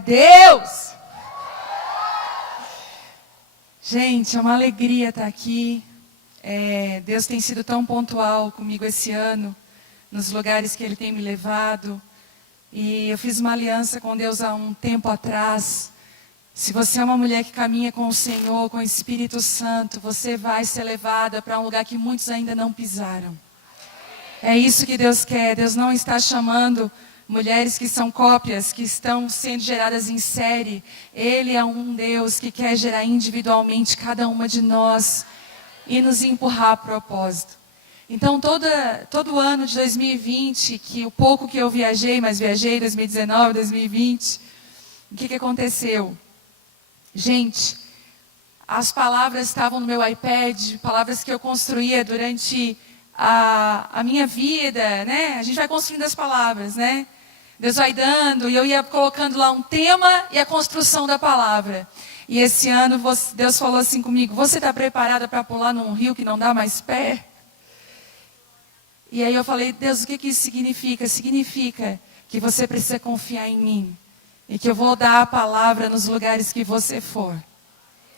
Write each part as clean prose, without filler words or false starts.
Deus! Gente, é uma alegria estar aqui. Deus tem sido tão pontual comigo esse ano, nos lugares que Ele tem me levado. E eu fiz uma aliança com Deus há um tempo atrás. Se você é uma mulher que caminha com o Senhor, com o Espírito Santo, você vai ser levada para um lugar que muitos ainda não pisaram. É isso que Deus quer. Deus não está chamando mulheres que são cópias, que estão sendo geradas em série. Ele é um Deus que quer gerar individualmente cada uma de nós e nos empurrar a propósito. Então, todo ano de 2020, que o pouco que eu viajei, mas viajei 2019, 2020, o que aconteceu? Gente, as palavras estavam no meu iPad, palavras que eu construía durante a minha vida, né? A gente vai construindo as palavras, né? Deus vai dando, e eu ia colocando lá um tema e a construção da palavra. E esse ano Deus falou assim comigo: você está preparada para pular num rio que não dá mais pé? E aí eu falei: Deus, o que isso significa? Significa que você precisa confiar em mim. E que eu vou dar a palavra nos lugares que você for.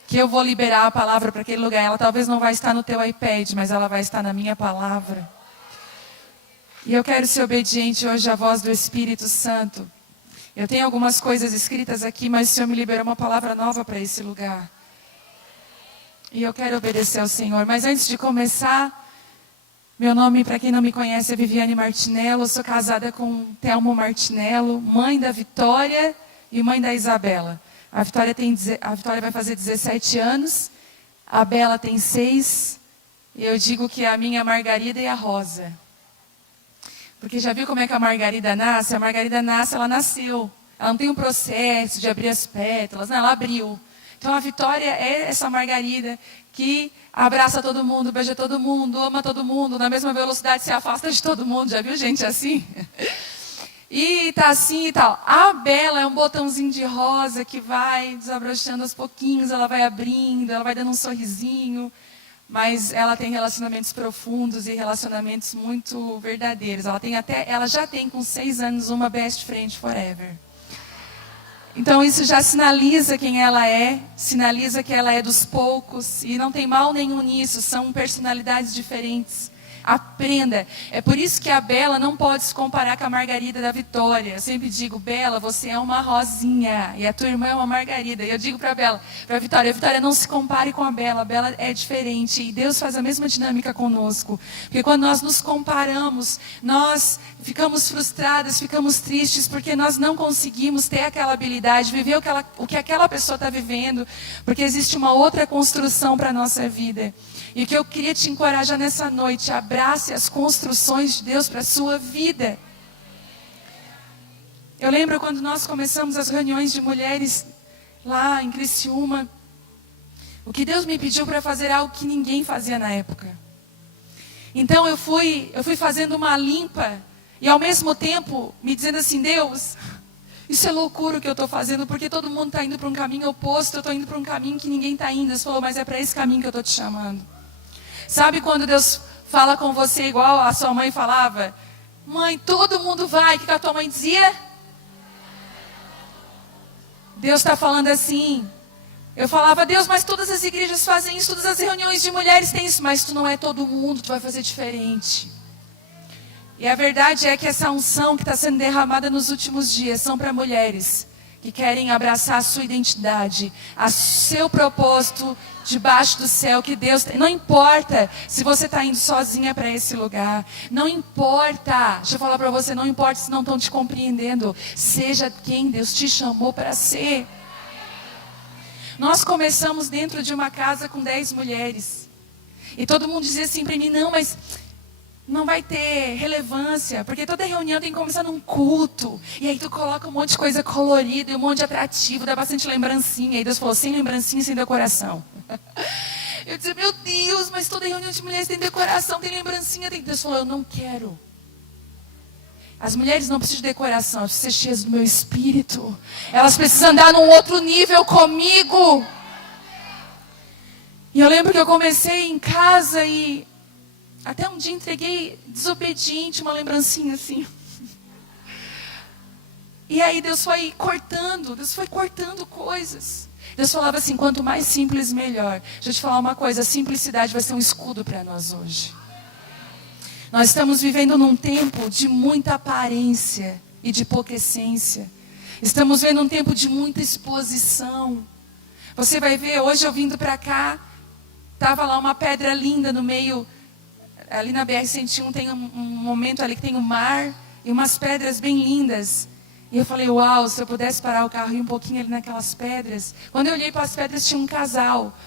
Que eu vou liberar a palavra para aquele lugar. Ela talvez não vai estar no teu iPad, mas ela vai estar na minha palavra. E eu quero ser obediente hoje à voz do Espírito Santo. Eu tenho algumas coisas escritas aqui, mas o Senhor me liberou uma palavra nova para esse lugar. E eu quero obedecer ao Senhor. Mas antes de começar, meu nome, para quem não me conhece, é Viviane Martinello. Eu sou casada com Telmo Martinello, mãe da Vitória e mãe da Isabela. A Vitória vai fazer 17 anos, a Bela tem 6. E eu digo que é a minha Margarida e a Rosa. Porque já viu como é que a Margarida nasce? A Margarida nasce, ela nasceu. Ela não tem um processo de abrir as pétalas, não, ela abriu. Então a Vitória é essa Margarida que abraça todo mundo, beija todo mundo, ama todo mundo, na mesma velocidade se afasta de todo mundo. Já viu gente assim? E tá assim e tal. A Bela é um botãozinho de rosa que vai desabrochando aos pouquinhos, ela vai abrindo, ela vai dando um sorrisinho. Mas ela tem relacionamentos profundos e relacionamentos muito verdadeiros. Ela já tem com 6 anos uma best friend forever. Então isso já sinaliza quem ela é, sinaliza que ela é dos poucos. E não tem mal nenhum nisso, são personalidades diferentes. Aprenda. É por isso que a Bela não pode se comparar com a Margarida da Vitória. Eu sempre digo: Bela, você é uma rosinha e a tua irmã é uma Margarida. E eu digo para a Vitória, não se compare com a Bela é diferente. E Deus faz a mesma dinâmica conosco. Porque quando nós nos comparamos, nós ficamos frustradas, ficamos tristes, porque nós não conseguimos ter aquela habilidade, viver o que aquela pessoa está vivendo, porque existe uma outra construção para a nossa vida. E o que eu queria te encorajar nessa noite: abrace as construções de Deus para a sua vida. Eu lembro quando nós começamos as reuniões de mulheres lá em Criciúma, o que Deus me pediu para fazer algo que ninguém fazia na época. Então eu fui fazendo uma limpa e ao mesmo tempo me dizendo assim: Deus, isso é loucura o que eu estou fazendo, porque todo mundo está indo para um caminho oposto, eu estou indo para um caminho que ninguém está indo. Deus falou: mas é para esse caminho que eu estou te chamando. Sabe quando Deus fala com você igual a sua mãe falava? Mãe, todo mundo vai. O que a tua mãe dizia? Deus está falando assim. Eu falava: Deus, mas todas as igrejas fazem isso, todas as reuniões de mulheres têm isso. Mas tu não é todo mundo, tu vai fazer diferente. E a verdade é que essa unção que está sendo derramada nos últimos dias são para mulheres que querem abraçar a sua identidade, a seu propósito debaixo do céu que Deus tem. Não importa se você está indo sozinha para esse lugar. Não importa. Deixa eu falar para você, não importa se não estão te compreendendo. Seja quem Deus te chamou para ser. Nós começamos dentro de uma casa com 10 mulheres. E todo mundo dizia assim para mim: não, mas não vai ter relevância, porque toda reunião tem que começar num culto. E aí tu coloca um monte de coisa colorida e um monte de atrativo, dá bastante lembrancinha. E aí Deus falou: sem lembrancinha, sem decoração. Eu disse: meu Deus, mas toda reunião de mulheres tem decoração, tem lembrancinha. Deus falou: eu não quero. As mulheres não precisam de decoração, elas precisam ser cheias do meu espírito. Elas precisam andar num outro nível comigo. E eu lembro que eu comecei em casa e até um dia entreguei desobediente uma lembrancinha assim. E aí Deus foi cortando coisas. Deus falava assim, quanto mais simples, melhor. Deixa eu te falar uma coisa, a simplicidade vai ser um escudo para nós hoje. Nós estamos vivendo num tempo de muita aparência e de pouca essência. Estamos vendo um tempo de muita exposição. Você vai ver, hoje eu vindo para cá, estava lá uma pedra linda no meio, ali na BR-101 tem um momento ali que tem um mar e umas pedras bem lindas. E eu falei, uau, se eu pudesse parar o carro e ir um pouquinho ali naquelas pedras. Quando eu olhei para as pedras, tinha um casal.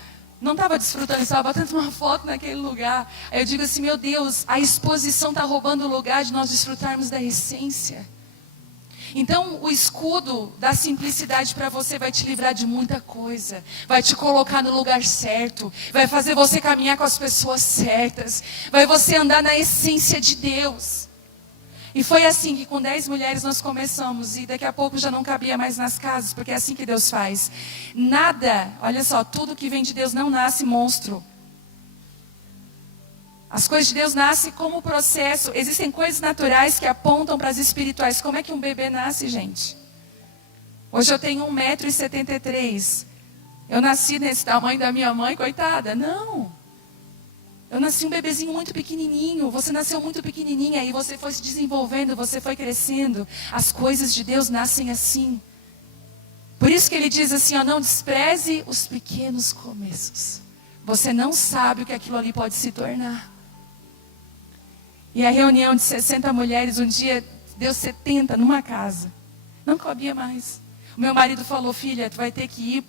Não estava desfrutando, estava batendo uma foto naquele lugar. Aí eu digo assim, meu Deus, a exposição está roubando o lugar de nós desfrutarmos da essência. Então, o escudo da simplicidade para você vai te livrar de muita coisa. Vai te colocar no lugar certo. Vai fazer você caminhar com as pessoas certas. Vai você andar na essência de Deus. E foi assim que com 10 mulheres nós começamos. E daqui a pouco já não cabia mais nas casas. Porque é assim que Deus faz. Nada, olha só, tudo que vem de Deus não nasce monstro. As coisas de Deus nascem como processo. Existem coisas naturais que apontam para as espirituais. Como é que um bebê nasce, gente? Hoje eu tenho 1,73 m. Eu nasci nesse tamanho da minha mãe, coitada. Não. Eu nasci um bebezinho muito pequenininho. Você nasceu muito pequenininha e você foi se desenvolvendo, você foi crescendo. As coisas de Deus nascem assim. Por isso que ele diz assim, ó, não despreze os pequenos começos. Você não sabe o que aquilo ali pode se tornar. E a reunião de 60 mulheres, um dia deu 70 numa casa. Não cabia mais. O meu marido falou, filha, tu vai ter que ir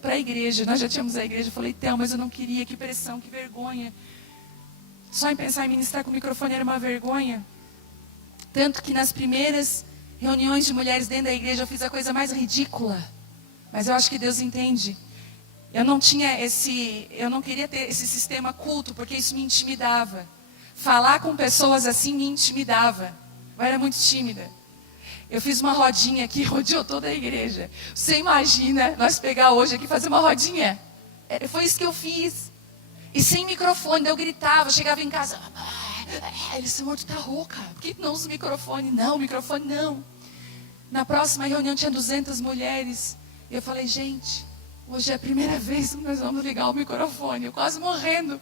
para a igreja. Nós já tínhamos a igreja. Eu falei, Theo, mas eu não queria, que pressão, que vergonha. Só em pensar em ministrar com o microfone era uma vergonha. Tanto que nas primeiras reuniões de mulheres dentro da igreja eu fiz a coisa mais ridícula. Mas eu acho que Deus entende. Eu não queria ter esse sistema culto, porque isso me intimidava. Falar com pessoas assim me intimidava. Eu era muito tímida. Eu fiz uma rodinha aqui, rodeou toda a igreja. Você imagina nós pegar hoje aqui e fazer uma rodinha? Foi isso que eu fiz. E sem microfone, eu gritava, chegava em casa. Ele, Senhor, tu tá rouca. Por que não usa o microfone? Não, microfone não. Na próxima reunião tinha 200 mulheres. E eu falei, gente, hoje é a primeira vez que nós vamos ligar o microfone. Eu quase morrendo.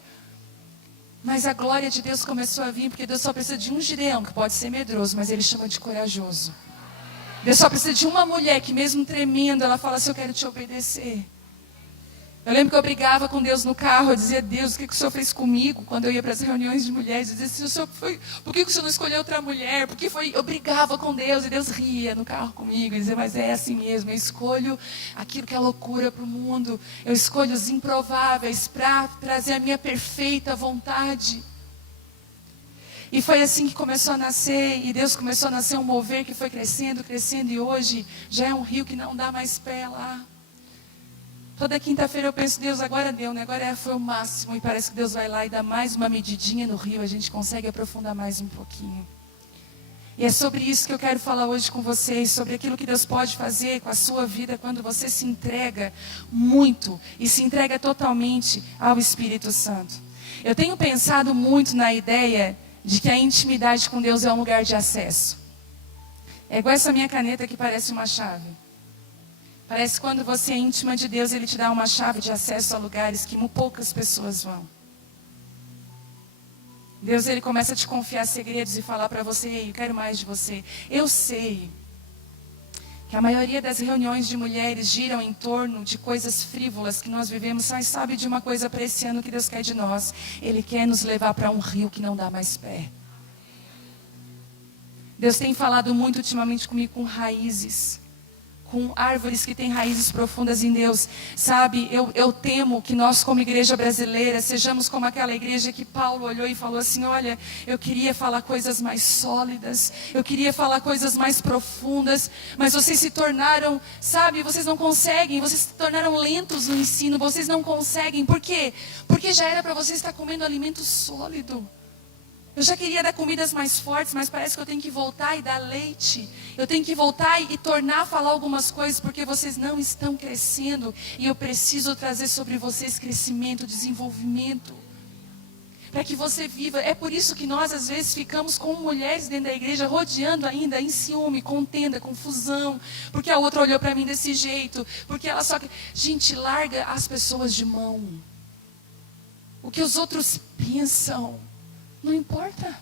Mas a glória de Deus começou a vir, porque Deus só precisa de um Gideão, que pode ser medroso, mas Ele chama de corajoso. Deus só precisa de uma mulher que mesmo tremendo, ela fala assim, eu quero te obedecer. Eu lembro que eu brigava com Deus no carro, eu dizia, Deus, o que o Senhor fez comigo? Quando eu ia para as reuniões de mulheres, eu dizia assim, por que o Senhor não escolheu outra mulher? Eu brigava com Deus, e Deus ria no carro comigo, e dizia, mas é assim mesmo, eu escolho aquilo que é loucura para o mundo, eu escolho os improváveis para trazer a minha perfeita vontade. E foi assim que começou a nascer, e Deus começou a nascer um mover que foi crescendo, crescendo, e hoje já é um rio que não dá mais pé lá. Toda quinta-feira eu penso, Deus, agora deu, né? Agora foi o máximo. E parece que Deus vai lá e dá mais uma medidinha no rio. A gente consegue aprofundar mais um pouquinho. E é sobre isso que eu quero falar hoje com vocês. Sobre aquilo que Deus pode fazer com a sua vida quando você se entrega muito. E se entrega totalmente ao Espírito Santo. Eu tenho pensado muito na ideia de que a intimidade com Deus é um lugar de acesso. É igual essa minha caneta que parece uma chave. Parece que quando você é íntima de Deus, Ele te dá uma chave de acesso a lugares que poucas pessoas vão. Deus, Ele começa a te confiar segredos e falar para você, ei, eu quero mais de você. Eu sei que a maioria das reuniões de mulheres giram em torno de coisas frívolas que nós vivemos, mas sabe de uma coisa para esse ano que Deus quer de nós? Ele quer nos levar para um rio que não dá mais pé. Deus tem falado muito ultimamente comigo com raízes. Com árvores que têm raízes profundas em Deus. Sabe, eu temo que nós como igreja brasileira sejamos como aquela igreja que Paulo olhou e falou assim, olha, eu queria falar coisas mais sólidas, eu queria falar coisas mais profundas, mas vocês se tornaram, sabe, vocês não conseguem, vocês se tornaram lentos no ensino, vocês não conseguem. Por quê? Porque já era para vocês estar comendo alimento sólido. Eu já queria dar comidas mais fortes, mas parece que eu tenho que voltar e dar leite. Eu tenho que voltar e tornar a falar algumas coisas, porque vocês não estão crescendo. E eu preciso trazer sobre vocês crescimento, desenvolvimento. para que você viva. É por isso que nós, às vezes, ficamos como mulheres dentro da igreja, rodeando ainda em ciúme, contenda, confusão, porque a outra olhou para mim desse jeito, porque ela só... Gente, larga as pessoas de mão. O que os outros pensam, não importa.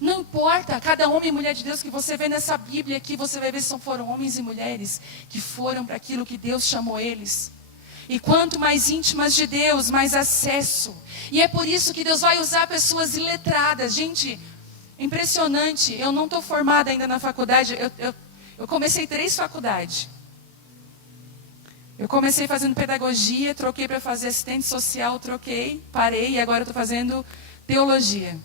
Não importa, cada homem e mulher de Deus que você vê nessa Bíblia aqui, você vai ver se foram homens e mulheres que foram para aquilo que Deus chamou eles. E quanto mais íntimas de Deus, mais acesso. E é por isso que Deus vai usar pessoas iletradas. Gente, impressionante, eu não estou formada ainda na faculdade, eu comecei 3 faculdades. Eu comecei fazendo pedagogia, troquei para fazer assistente social, parei e agora estou fazendo teologia.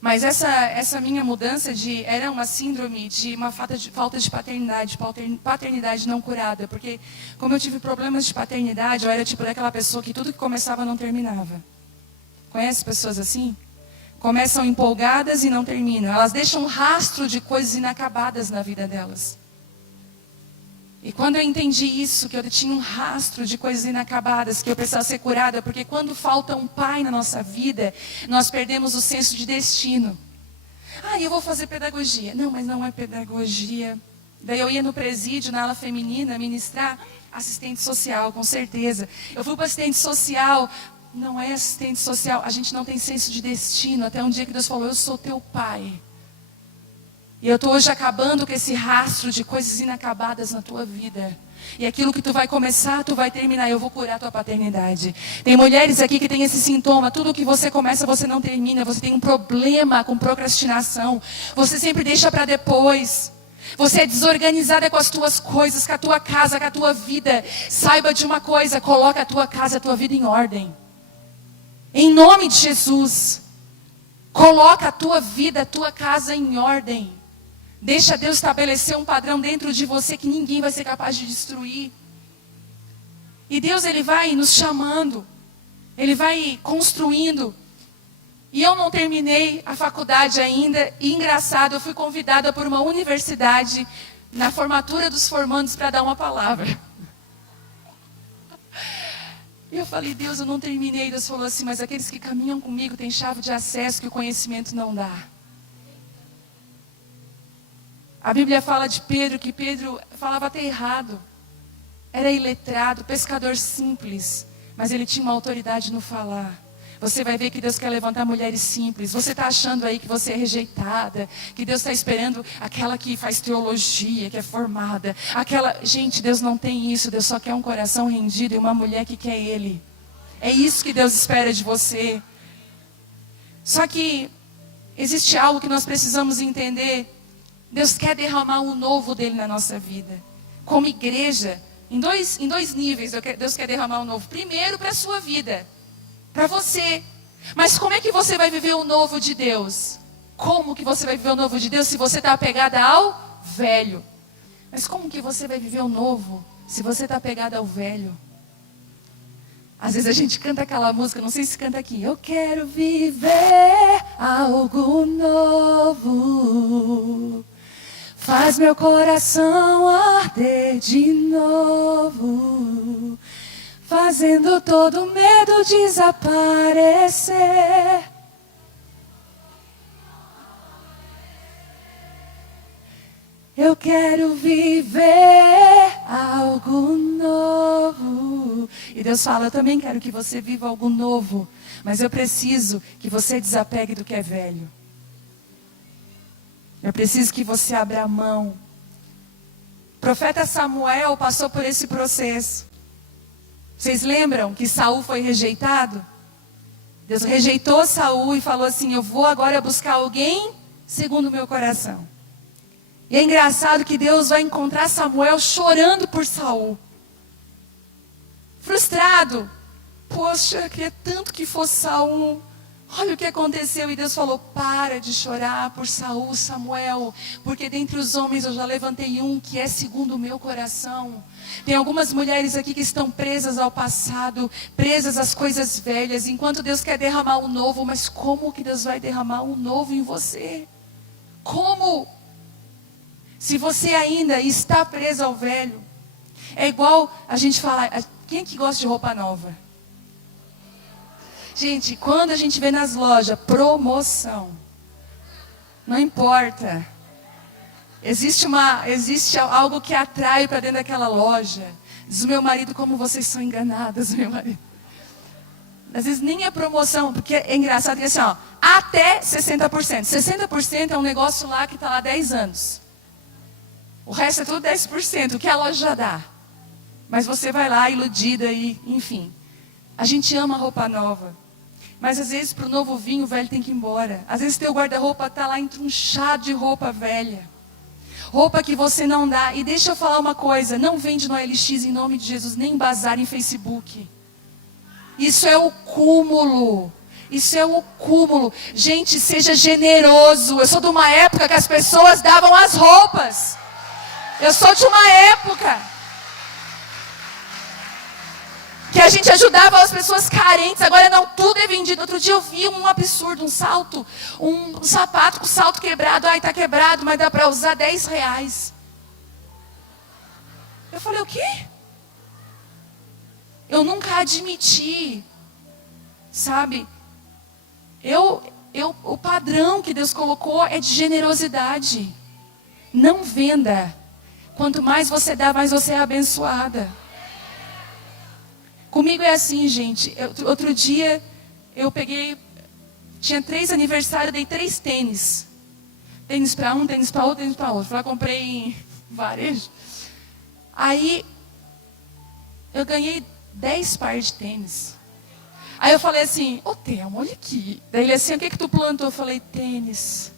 Mas essa minha mudança era uma síndrome de uma falta de paternidade não curada. Porque como eu tive problemas de paternidade, eu era tipo daquela pessoa que tudo que começava não terminava. Conhece pessoas assim? Começam empolgadas e não terminam. Elas deixam um rastro de coisas inacabadas na vida delas. E quando eu entendi isso, que eu tinha um rastro de coisas inacabadas, que eu precisava ser curada, porque quando falta um pai na nossa vida, nós perdemos o senso de destino. Eu vou fazer pedagogia. Não, mas não é pedagogia. Daí eu ia no presídio, na ala feminina, ministrar assistente social, com certeza. Eu fui para assistente social, não é assistente social. A gente não tem senso de destino, até um dia que Deus falou, eu sou teu pai. E eu estou hoje acabando com esse rastro de coisas inacabadas na tua vida. E aquilo que tu vai começar, tu vai terminar. Eu vou curar a tua paternidade. Tem mulheres aqui que têm esse sintoma. Tudo que você começa, você não termina. Você tem um problema com procrastinação. Você sempre deixa para depois. Você é desorganizada com as tuas coisas, com a tua casa, com a tua vida. Saiba de uma coisa, coloca a tua casa, a tua vida em ordem. Em nome de Jesus. Coloca a tua vida, a tua casa em ordem. Deixa Deus estabelecer um padrão dentro de você que ninguém vai ser capaz de destruir. E Deus, Ele vai nos chamando. Ele vai construindo. E eu não terminei a faculdade ainda. E engraçado, eu fui convidada por uma universidade na formatura dos formandos para dar uma palavra. E eu falei, Deus, eu não terminei. Deus falou assim, mas aqueles que caminham comigo têm chave de acesso que o conhecimento não dá. A Bíblia fala de Pedro, que Pedro falava até errado. Era iletrado, pescador simples. Mas ele tinha uma autoridade no falar. Você vai ver que Deus quer levantar mulheres simples. Você está achando aí que você é rejeitada. Que Deus está esperando aquela que faz teologia, que é formada. Gente, Deus não tem isso. Deus só quer um coração rendido e uma mulher que quer Ele. É isso que Deus espera de você. Só que existe algo que nós precisamos entender. Deus quer derramar o novo dele na nossa vida. Como igreja, em dois níveis, Deus quer derramar o novo. Primeiro, para a sua vida. Para você. Mas como é que você vai viver o novo de Deus? Como que você vai viver o novo de Deus se você está apegada ao velho? Mas como que você vai viver o novo se você está apegada ao velho? Às vezes a gente canta aquela música, não sei se canta aqui. Eu quero viver algo novo. Faz meu coração arder de novo. Fazendo todo medo desaparecer. Eu quero viver algo novo. E Deus fala, eu também quero que você viva algo novo. Mas eu preciso que você desapegue do que é velho. Eu preciso que você abra a mão. O profeta Samuel passou por esse processo. Vocês lembram que Saul foi rejeitado? Deus rejeitou Saul e falou assim, eu vou agora buscar alguém segundo o meu coração. E é engraçado que Deus vai encontrar Samuel chorando por Saul. Frustrado. Poxa, eu queria tanto que fosse Saul. Olha o que aconteceu. E Deus falou, para de chorar por Saul, Samuel. Porque dentre os homens eu já levantei um que é segundo o meu coração. Tem algumas mulheres aqui que estão presas ao passado. Presas às coisas velhas. Enquanto Deus quer derramar o novo. Mas como que Deus vai derramar o novo em você? Como? Se você ainda está preso ao velho. É igual a gente falar, quem é que gosta de roupa nova? Gente, quando a gente vê nas lojas promoção, não importa. Existe algo que atrai para dentro daquela loja. Diz o meu marido, como vocês são enganadas, meu marido. Às vezes nem é promoção, porque é engraçado que assim, ó, até 60%. 60% é um negócio lá que está lá há 10 anos. O resto é tudo 10%, o que a loja já dá. Mas você vai lá iludida e, enfim. A gente ama roupa nova. Mas às vezes para o novo vinho, o velho tem que ir embora. Às vezes teu guarda-roupa está lá entrunchado de roupa velha. Roupa que você não dá. E deixa eu falar uma coisa, não vende no OLX em nome de Jesus, nem bazar em Facebook. Isso é o cúmulo. Isso é o cúmulo. Gente, seja generoso. Eu sou de uma época que as pessoas davam as roupas. Eu sou de uma época que a gente ajudava as pessoas carentes. Agora não, tudo é vendido. Outro dia eu vi um absurdo, um salto, um sapato com salto quebrado. Ai, tá quebrado, mas dá para usar R$10. Eu falei, o quê? Eu nunca admiti, sabe? O padrão que Deus colocou é de generosidade. Não venda. Quanto mais você dá, mais você é abençoada. Comigo é assim, gente. Outro dia, eu peguei... Tinha 3 aniversários, dei 3 tênis. Tênis para um, tênis para outro, tênis para outro. Lá comprei em varejo. Aí, eu ganhei 10 pares de tênis. Aí eu falei assim, ô Telmo, olha aqui. Daí ele assim, o que tu plantou? Eu falei, tênis.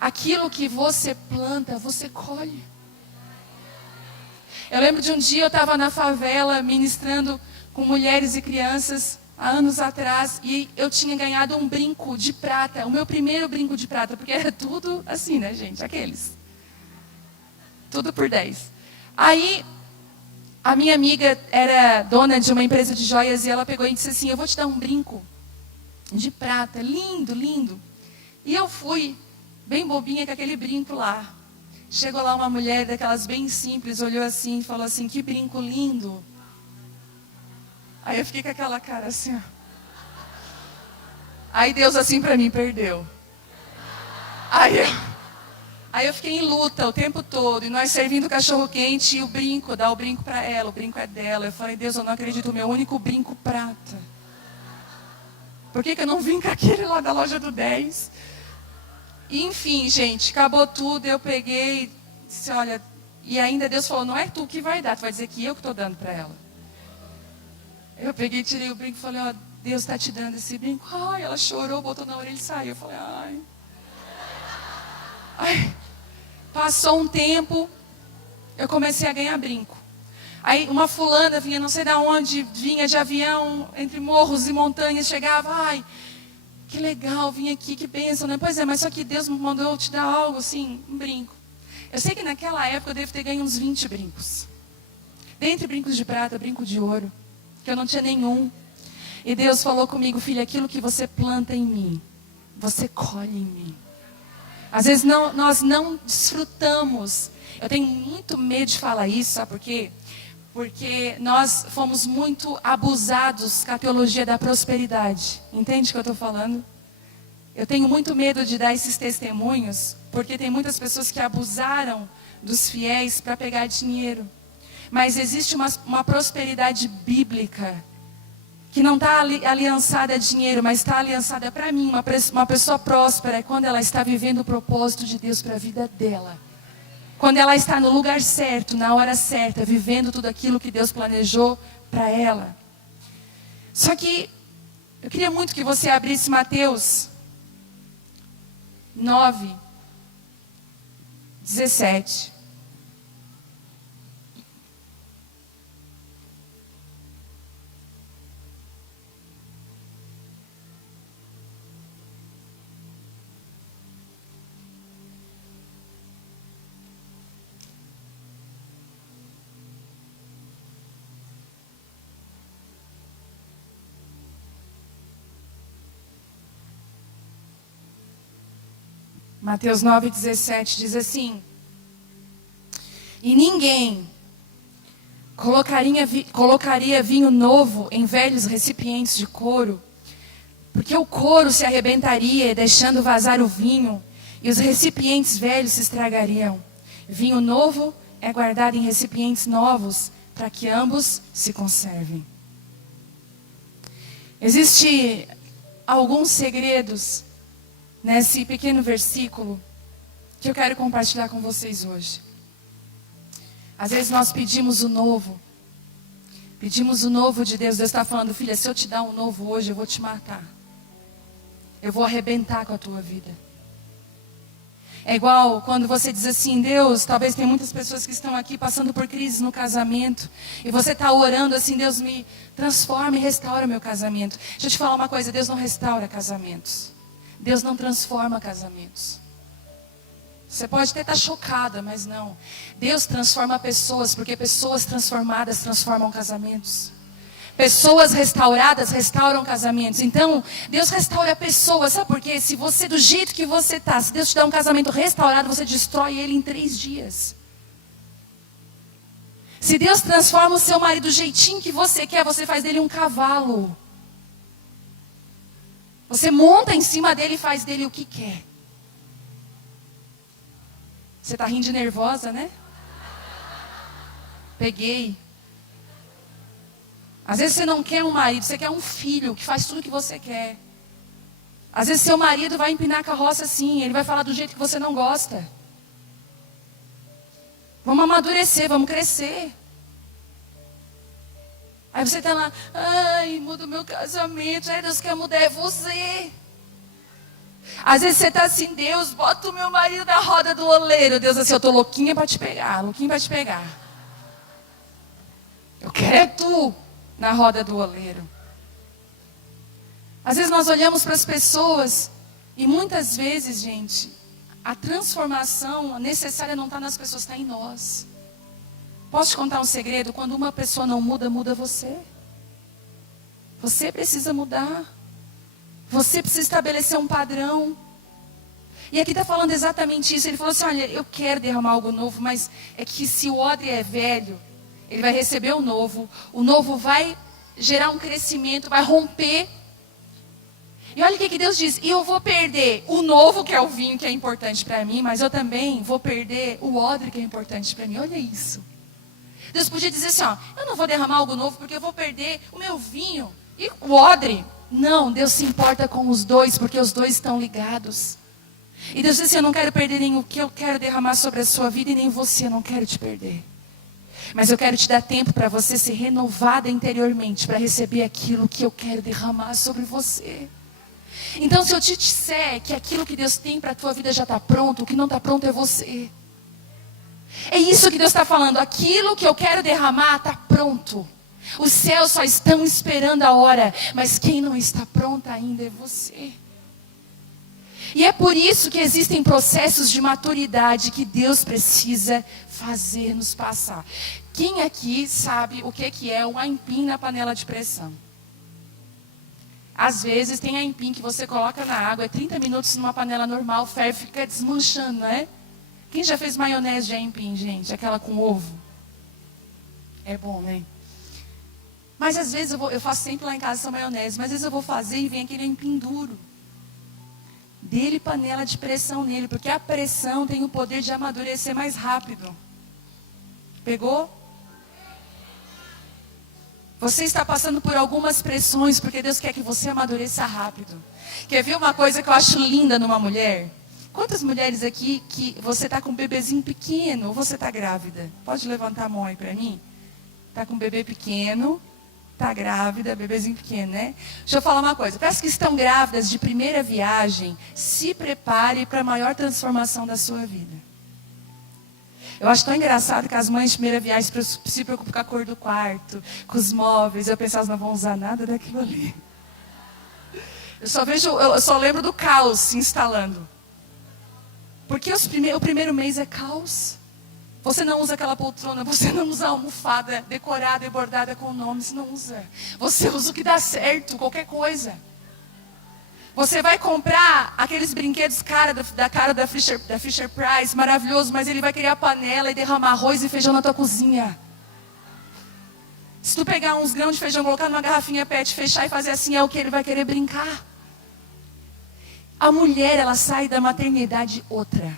Aquilo que você planta, você colhe. Eu lembro de um dia eu estava na favela ministrando com mulheres e crianças, há anos atrás, e eu tinha ganhado um brinco de prata, o meu primeiro brinco de prata, porque era tudo assim, né, gente? Aqueles. Tudo por 10. Aí, a minha amiga era dona de uma empresa de joias e ela pegou e disse assim, eu vou te dar um brinco de prata, lindo, lindo. E eu fui, bem bobinha, com aquele brinco lá. Chegou lá uma mulher daquelas bem simples, olhou assim e falou assim, que brinco lindo. Aí eu fiquei com aquela cara assim, ó. Aí Deus assim para mim, perdeu. Aí eu fiquei em luta o tempo todo, e nós servindo cachorro quente, e o brinco, dá o brinco para ela, o brinco é dela. Eu falei, Deus, eu não acredito, o meu único brinco prata. Por que eu não vim com aquele lá da loja do 10? Enfim, gente, acabou tudo, eu peguei, disse, olha, e ainda Deus falou, não é tu que vai dar, tu vai dizer que eu que estou dando para ela. Eu peguei, tirei o brinco e falei, ó, Deus está te dando esse brinco. Ai, ela chorou, botou na orelha e saiu. Eu falei, ai. Passou um tempo, eu comecei a ganhar brinco. Aí uma fulana vinha, não sei de onde, vinha de avião, entre morros e montanhas, chegava, ai, que legal, vim aqui, que bênção, né? Pois é, mas só que Deus me mandou te dar algo assim, um brinco. Eu sei que naquela época eu devo ter ganho uns 20 brincos. Dentre brincos de prata, brinco de ouro, que eu não tinha nenhum. E Deus falou comigo, filha, aquilo que você planta em mim, você colhe em mim. Às vezes nós não desfrutamos. Eu tenho muito medo de falar isso, sabe por quê? Porque nós fomos muito abusados com a teologia da prosperidade. Entende o que eu estou falando? Eu tenho muito medo de dar esses testemunhos, porque tem muitas pessoas que abusaram dos fiéis para pegar dinheiro. Mas existe uma prosperidade bíblica, que não está aliançada a dinheiro, mas está aliançada para mim. Uma pessoa próspera é quando ela está vivendo o propósito de Deus para a vida dela. Quando ela está no lugar certo, na hora certa, vivendo tudo aquilo que Deus planejou para ela. Só que eu queria muito que você abrisse Mateus 9, 17. Mateus 9,17 diz assim: e ninguém colocaria vinho novo em velhos recipientes de couro, porque o couro se arrebentaria, deixando vazar o vinho, e os recipientes velhos se estragariam. Vinho novo é guardado em recipientes novos, para que ambos se conservem. Existem alguns segredos nesse pequeno versículo que eu quero compartilhar com vocês hoje. Às vezes nós pedimos o novo de Deus. Deus está falando: filha, se eu te dar um novo hoje, eu vou te matar. Eu vou arrebentar com a tua vida. É igual quando você diz assim: Deus, talvez tem muitas pessoas que estão aqui passando por crise no casamento. E você está orando assim: Deus, me transforma e restaura meu casamento. Deixa eu te falar uma coisa: Deus não restaura casamentos. Deus não transforma casamentos. Você pode até estar chocada, mas não. Deus transforma pessoas, porque pessoas transformadas transformam casamentos. Pessoas restauradas restauram casamentos. Então, Deus restaura pessoas. Sabe por quê? Se você, do jeito que você está, se Deus te dá um casamento restaurado, você destrói ele em 3 dias. Se Deus transforma o seu marido do jeitinho que você quer, você faz dele um cavalo. Você monta em cima dele e faz dele o que quer. Você está rindo de nervosa, né? Peguei. Às vezes você não quer um marido, você quer um filho que faz tudo o que você quer. Às vezes seu marido vai empinar a carroça assim, ele vai falar do jeito que você não gosta. Vamos amadurecer, vamos crescer. Aí você está lá: ai, muda o meu casamento. Ai, Deus quer mudar, é você. Às vezes você está assim: Deus, bota o meu marido na roda do oleiro. Deus assim: eu estou louquinha para te pegar, louquinha para te pegar. Eu quero é tu na roda do oleiro. Às vezes nós olhamos para as pessoas e muitas vezes, gente, a transformação necessária não está nas pessoas, está em nós. Posso te contar um segredo? Quando uma pessoa não muda, muda você. Você precisa mudar. Você precisa estabelecer um padrão. E aqui está falando exatamente isso. Ele falou assim: olha, eu quero derramar algo novo, mas é que se o odre é velho, ele vai receber o novo vai gerar um crescimento, vai romper. E olha o que Deus diz: e eu vou perder o novo, que é o vinho, que é importante para mim, mas eu também vou perder o odre, que é importante para mim. Olha isso. Deus podia dizer assim: ó, eu não vou derramar algo novo porque eu vou perder o meu vinho e o odre. Não, Deus se importa com os dois, porque os dois estão ligados. E Deus diz assim: eu não quero perder nem o que eu quero derramar sobre a sua vida, e nem você, eu não quero te perder. Mas eu quero te dar tempo para você ser renovada interiormente, para receber aquilo que eu quero derramar sobre você. Então, se eu te disser que aquilo que Deus tem para a tua vida já está pronto, o que não está pronto é você. É isso que Deus está falando: aquilo que eu quero derramar está pronto. Os céus só estão esperando a hora, mas quem não está pronto ainda é você. E é por isso que existem processos de maturidade que Deus precisa fazer nos passar. Quem aqui sabe o que é um aipim na panela de pressão? Às vezes tem aipim que você coloca na água, é 30 minutos numa panela normal, ferve, fica desmanchando, não é? Quem já fez maionese de aipim, gente? Aquela com ovo? É bom, né? Mas às vezes eu faço sempre lá em casa essa maionese, mas às vezes eu vou fazer e vem aquele aipim duro. Dele panela de pressão nele, porque a pressão tem o poder de amadurecer mais rápido. Pegou? Você está passando por algumas pressões, porque Deus quer que você amadureça rápido. Quer ver uma coisa que eu acho linda numa mulher? Quantas mulheres aqui que você está com um bebezinho pequeno, ou você está grávida? Pode levantar a mão aí para mim? Está com um bebê pequeno, está grávida, bebezinho pequeno, né? Deixa eu falar uma coisa. Para as que estão grávidas de primeira viagem, se prepare para a maior transformação da sua vida. Eu acho tão engraçado que as mães de primeira viagem se preocupam com a cor do quarto, com os móveis. Eu penso, elas não vão usar nada daquilo ali. Eu só lembro do caos se instalando. Porque o primeiro mês é caos. Você não usa aquela poltrona, você não usa a almofada decorada e bordada com nomes, não usa. Você usa o que dá certo, qualquer coisa. Você vai comprar aqueles brinquedos da cara da Fisher Price, maravilhoso, mas ele vai criar panela e derramar arroz e feijão na tua cozinha. Se tu pegar uns grãos de feijão, colocar numa garrafinha PET, fechar e fazer assim, é o que ele vai querer brincar. A mulher, ela sai da maternidade outra.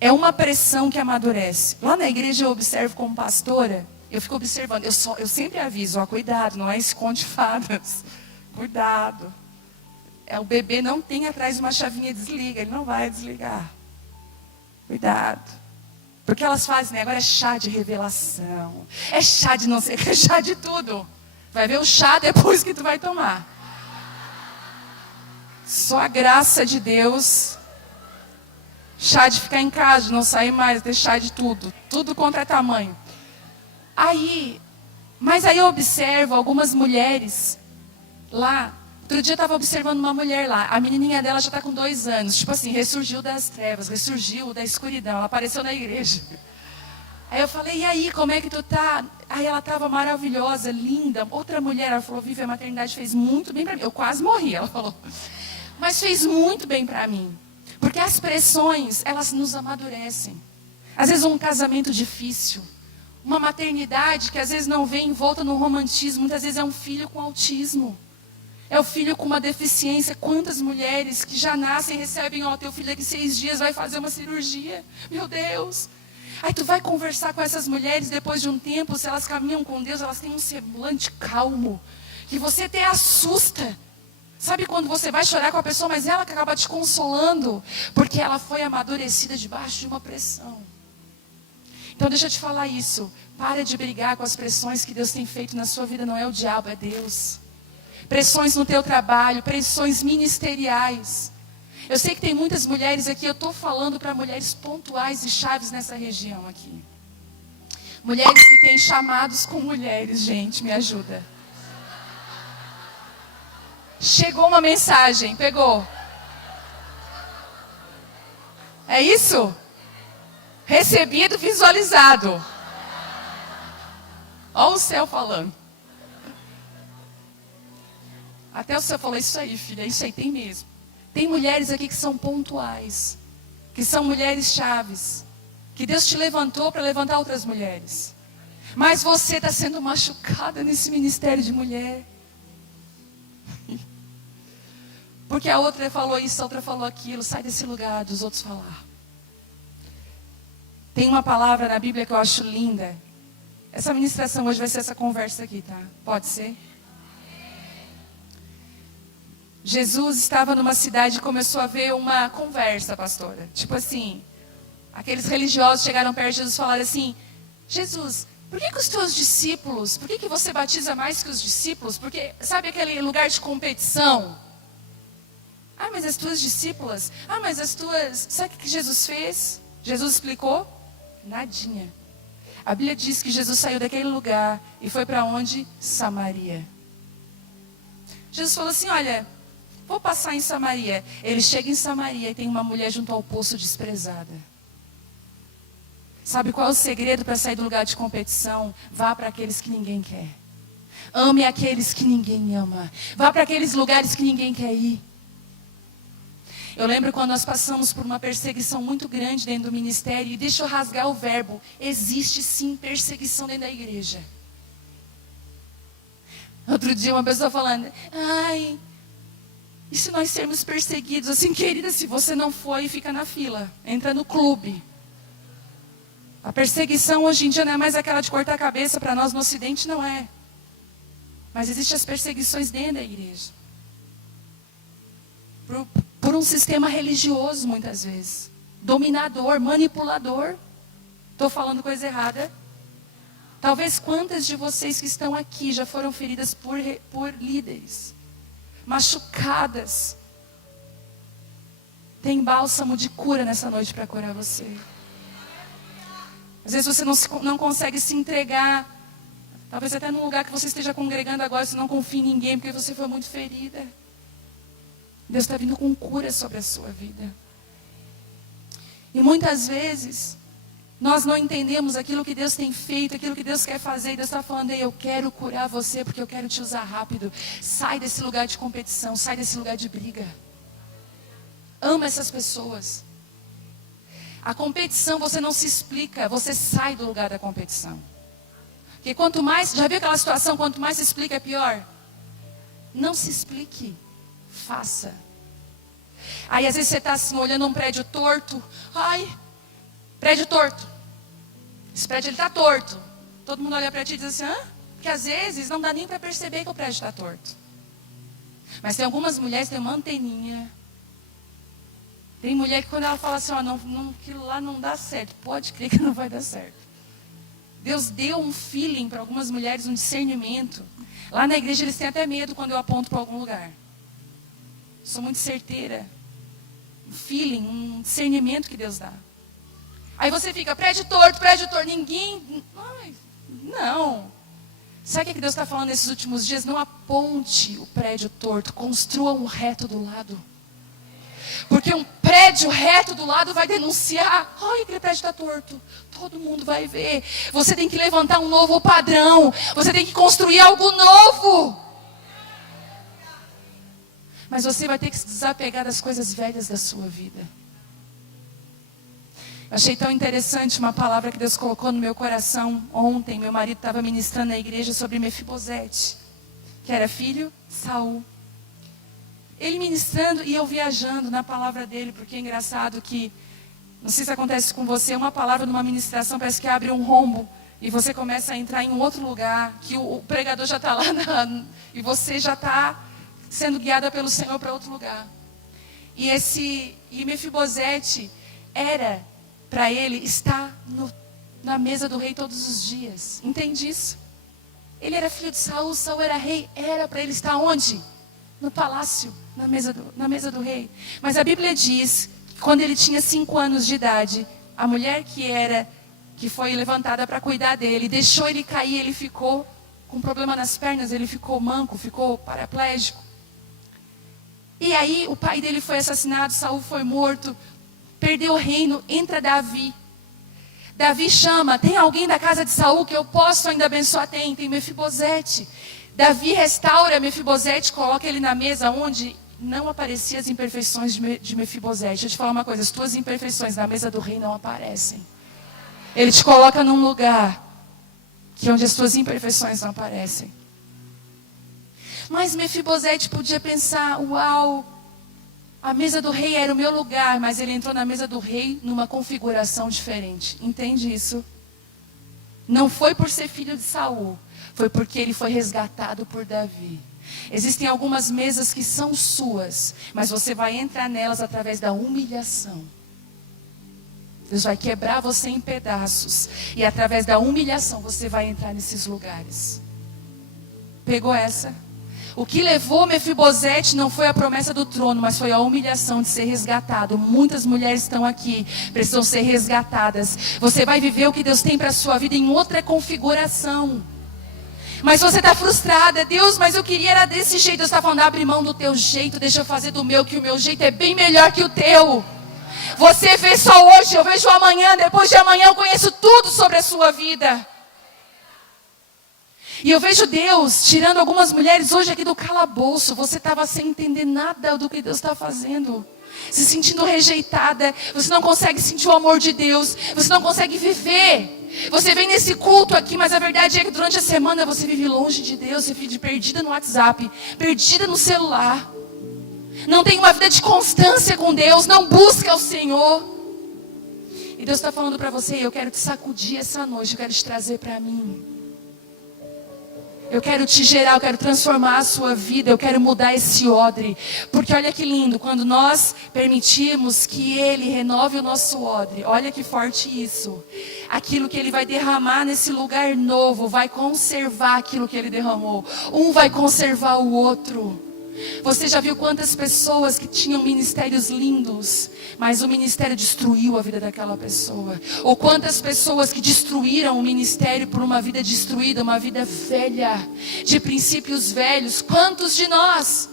É uma pressão que amadurece. Lá na igreja eu observo como pastora, eu fico observando. Eu sempre aviso, ó, cuidado, não é esconde fadas. Cuidado. O bebê não tem atrás uma chavinha desliga, ele não vai desligar. Cuidado. Porque elas fazem, né? Agora é chá de revelação. É chá de não sei o que, é chá de tudo. Vai ver o chá depois que tu vai tomar. Só a graça de Deus. Chá de ficar em casa, de não sair mais, ter chá de tudo. Tudo contra tamanho. Mas aí eu observo algumas mulheres lá. Outro dia eu estava observando uma mulher lá. A menininha dela já está com 2 anos. Tipo assim, ressurgiu das trevas, ressurgiu da escuridão. Ela apareceu na igreja. Aí eu falei, e aí, como é que tu tá? Aí ela estava maravilhosa, linda. Outra mulher, ela falou, Vivi, a maternidade fez muito bem para mim. Eu quase morri, ela falou. Mas fez muito bem para mim. Porque as pressões, elas nos amadurecem. Às vezes um casamento difícil. Uma maternidade que às vezes não vem envolta no romantismo. Muitas vezes é um filho com autismo. É o filho com uma deficiência. Quantas mulheres que já nascem recebem, teu filho daqui 6 dias vai fazer uma cirurgia. Meu Deus. Aí tu vai conversar com essas mulheres depois de um tempo, se elas caminham com Deus, elas têm um semblante calmo, que você até assusta. Sabe quando você vai chorar com a pessoa, mas ela que acaba te consolando, porque ela foi amadurecida debaixo de uma pressão. Então deixa eu te falar isso. Para de brigar com as pressões que Deus tem feito na sua vida, não é o diabo, é Deus. Pressões no teu trabalho, pressões ministeriais. Eu sei que tem muitas mulheres aqui, eu estou falando para mulheres pontuais e chaves nessa região aqui. Mulheres que têm chamados com mulheres, gente, me ajuda. Chegou uma mensagem, pegou? É isso? Recebido, visualizado. Olha o céu falando. Até o céu falou, isso aí, filha, isso aí, tem mesmo. Tem mulheres aqui que são pontuais, que são mulheres chaves, que Deus te levantou para levantar outras mulheres. Mas você está sendo machucada nesse ministério de mulher. Porque a outra falou isso, a outra falou aquilo, sai desse lugar dos outros falar. Tem uma palavra na Bíblia que eu acho linda. Essa ministração hoje vai ser essa conversa aqui, tá? Pode ser? Jesus estava numa cidade e começou a ver uma conversa, pastora. Tipo assim, aqueles religiosos chegaram perto de Jesus e falaram assim, Jesus, por que os teus discípulos, por que você batiza mais que os discípulos? Porque, sabe aquele lugar de competição? Ah, mas as tuas discípulas, mas as tuas... Sabe o que Jesus fez? Jesus explicou? Nadinha. A Bíblia diz que Jesus saiu daquele lugar e foi para onde? Samaria. Jesus falou assim, olha... Vou passar em Samaria. Ele chega em Samaria e tem uma mulher junto ao poço desprezada. Sabe qual é o segredo para sair do lugar de competição? Vá para aqueles que ninguém quer. Ame aqueles que ninguém ama. Vá para aqueles lugares que ninguém quer ir. Eu lembro quando nós passamos por uma perseguição muito grande dentro do ministério. E deixa eu rasgar o verbo. Existe sim perseguição dentro da igreja. Outro dia uma pessoa falando, e se nós sermos perseguidos? Assim, querida, se você não foi, fica na fila. Entra no clube. A perseguição hoje em dia não é mais aquela de cortar a cabeça, para nós no Ocidente não é. Mas existem as perseguições dentro da igreja. Por um sistema religioso, muitas vezes. Dominador, manipulador. Estou falando coisa errada? Talvez quantas de vocês que estão aqui já foram feridas por líderes. Machucadas. Tem bálsamo de cura nessa noite para curar você. Às vezes você não consegue se entregar. Talvez até num lugar que você esteja congregando agora, você não confia em ninguém, porque você foi muito ferida. Deus está vindo com cura sobre a sua vida. E muitas vezes, nós não entendemos aquilo que Deus tem feito, aquilo que Deus quer fazer. E Deus está falando, eu quero curar você, porque eu quero te usar rápido. Sai desse lugar de competição, sai desse lugar de briga. Ama essas pessoas. A competição você não se explica, você sai do lugar da competição. Porque quanto mais, já viu aquela situação, quanto mais se explica é pior? Não se explique, faça. Aí às vezes você está assim, olhando um prédio torto. Ai, prédio torto. Esse prédio está torto. Todo mundo olha para ti e diz assim, hã? Porque às vezes não dá nem para perceber que o prédio está torto. Mas tem algumas mulheres que têm uma anteninha. Tem mulher que quando ela fala assim, ó, aquilo lá não dá certo. Pode crer que não vai dar certo. Deus deu um feeling para algumas mulheres, um discernimento. Lá na igreja eles têm até medo quando eu aponto para algum lugar. Sou muito certeira. Um feeling, um discernimento que Deus dá. Aí você fica, prédio torto, ninguém... Ai, não. Sabe o que Deus está falando nesses últimos dias? Não aponte o prédio torto, construa um reto do lado. Porque um prédio reto do lado vai denunciar. Ai, aquele prédio está torto. Todo mundo vai ver. Você tem que levantar um novo padrão. Você tem que construir algo novo. Mas você vai ter que se desapegar das coisas velhas da sua vida. Eu achei tão interessante uma palavra que Deus colocou no meu coração ontem. Meu marido estava ministrando na igreja sobre Mefibosete, que era filho de Saul. Ele ministrando e eu viajando na palavra dele, porque é engraçado que, não sei se acontece com você, uma palavra numa ministração parece que abre um rombo e você começa a entrar em um outro lugar, que o pregador já está lá e você já está sendo guiada pelo Senhor para outro lugar. E Mefibosete era, para ele, estar na mesa do rei todos os dias. Entende isso? Ele era filho de Saul, Saul era rei, era para ele estar onde? No palácio, na mesa do rei. Mas a Bíblia diz que quando ele tinha 5 anos de idade, a mulher que foi levantada para cuidar dele, deixou ele cair, ele ficou com problema nas pernas, ele ficou manco, ficou paraplégico. E aí o pai dele foi assassinado, Saul foi morto, perdeu o reino, entra Davi. Davi chama, tem alguém da casa de Saul que eu posso ainda abençoar? Tem Mefibosete. Davi restaura Mefibosete, coloca ele na mesa onde não apareciam as imperfeições de Mefibosete. Deixa eu te falar uma coisa, as tuas imperfeições na mesa do rei não aparecem. Ele te coloca num lugar que onde as tuas imperfeições não aparecem. Mas Mefibosete podia pensar, uau, a mesa do rei era o meu lugar, mas ele entrou na mesa do rei numa configuração diferente. Entende isso? Não foi por ser filho de Saul, foi porque ele foi resgatado por Davi. Existem algumas mesas que são suas, mas você vai entrar nelas através da humilhação. Deus vai quebrar você em pedaços, e através da humilhação você vai entrar nesses lugares. Pegou essa? O que levou Mefibosete não foi a promessa do trono, mas foi a humilhação de ser resgatado. Muitas mulheres estão aqui, precisam ser resgatadas. Você vai viver o que Deus tem para a sua vida em outra configuração. Mas você está frustrada, Deus, mas eu queria era desse jeito. Deus está falando, abre mão do teu jeito, deixa eu fazer do meu, que o meu jeito é bem melhor que o teu. Você vê só hoje, eu vejo amanhã, depois de amanhã eu conheço tudo sobre a sua vida. E eu vejo Deus tirando algumas mulheres hoje aqui do calabouço. Você estava sem entender nada do que Deus está fazendo. Se sentindo rejeitada. Você não consegue sentir o amor de Deus. Você não consegue viver. Você vem nesse culto aqui, mas a verdade é que durante a semana você vive longe de Deus. Você vive perdida no WhatsApp, perdida no celular. Não tem uma vida de constância com Deus. Não busca o Senhor. E Deus está falando para você, eu quero te sacudir essa noite. Eu quero te trazer para mim. Eu quero te gerar, eu quero transformar a sua vida, eu quero mudar esse odre. Porque olha que lindo, quando nós permitimos que Ele renove o nosso odre, olha que forte isso. Aquilo que Ele vai derramar nesse lugar novo, vai conservar aquilo que Ele derramou. Um vai conservar o outro. Você já viu quantas pessoas que tinham ministérios lindos, mas o ministério destruiu a vida daquela pessoa? Ou quantas pessoas que destruíram o ministério por uma vida destruída, uma vida velha, de princípios velhos? Quantos de nós?